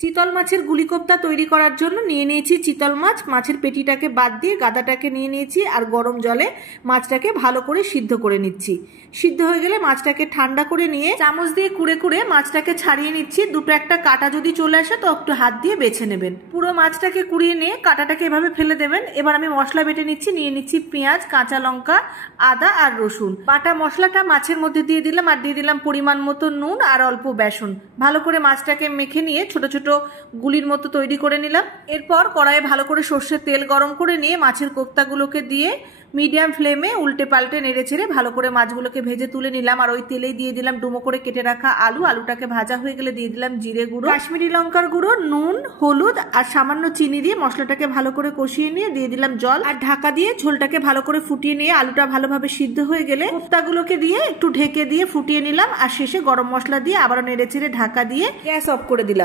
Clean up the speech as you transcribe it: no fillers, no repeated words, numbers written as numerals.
চিতল মাছের গুলি কোপ্তা তৈরি করার জন্য নিয়ে নিয়েছি চিতল মাছ। মাছের পেটিটাকে বাদ দিয়ে গাদাটাকে নিয়ে নিয়েছি আর গরম জলে মাছটাকে ভালো করে সিদ্ধ করে নিচ্ছি। সিদ্ধ হয়ে গেলে মাছটাকে ঠান্ডা করে নিয়ে চামচ দিয়ে কুড়ে কুড়ে মাছটাকে ছাড়িয়ে নিচ্ছি। দুটো একটা কাঁটা যদি চলে আসে তো একটু হাত দিয়ে বেছে নেবেন। পুরো মাছটাকে কুড়িয়ে নিয়ে কাঁটাটাকে এভাবে ফেলে দেবেন। এবার আমি মশলা বেটে নিচ্ছি। নিয়ে নিচ্ছি পেঁয়াজ, কাঁচা লঙ্কা, আদা আর রসুন। বাটা মশলাটা মাছের মধ্যে দিয়ে দিলাম আর দিয়ে দিলাম পরিমাণ মতো নুন আর অল্প বেসন। ভালো করে মাছটাকে মেখে নিয়ে ছোট ছোট গুলির মতো তৈরি করে নিলাম। এরপর কড়াইয়ে ভালো করে সর্ষের তেল গরম করে নিয়ে মাছের কোপ্তাগুলোকে দিয়ে মিডিয়াম ফ্লেমে উল্টে পাল্টে নেড়ে ছেড়ে ভালো করে মাছগুলোকে ভেজে তুলে নিলাম। আর ওই তেলেই দিয়ে দিলাম ডুমো করে কেটে রাখা আলু। আলুটাকে ভাজা হয়ে গেলে দিয়ে দিলাম জিরে গুঁড়ো, কাশ্মীরি লঙ্কার গুঁড়ো, নুন, হলুদ আর সামান্য চিনি দিয়ে মশলাটাকে ভালো করে কষিয়ে নিয়ে দিয়ে দিলাম জল আর ঢাকা দিয়ে ঝোলটাকে ভালো করে ফুটিয়ে নিয়ে আলুটা ভালোভাবে সিদ্ধ হয়ে গেলে কোপ্তাগুলোকে দিয়ে একটু ঢেকে দিয়ে ফুটিয়ে নিলাম। আর শেষে গরম মশলা দিয়ে আবারও নেড়ে ছেড়ে ঢাকা দিয়ে গ্যাস অফ করে দিলাম।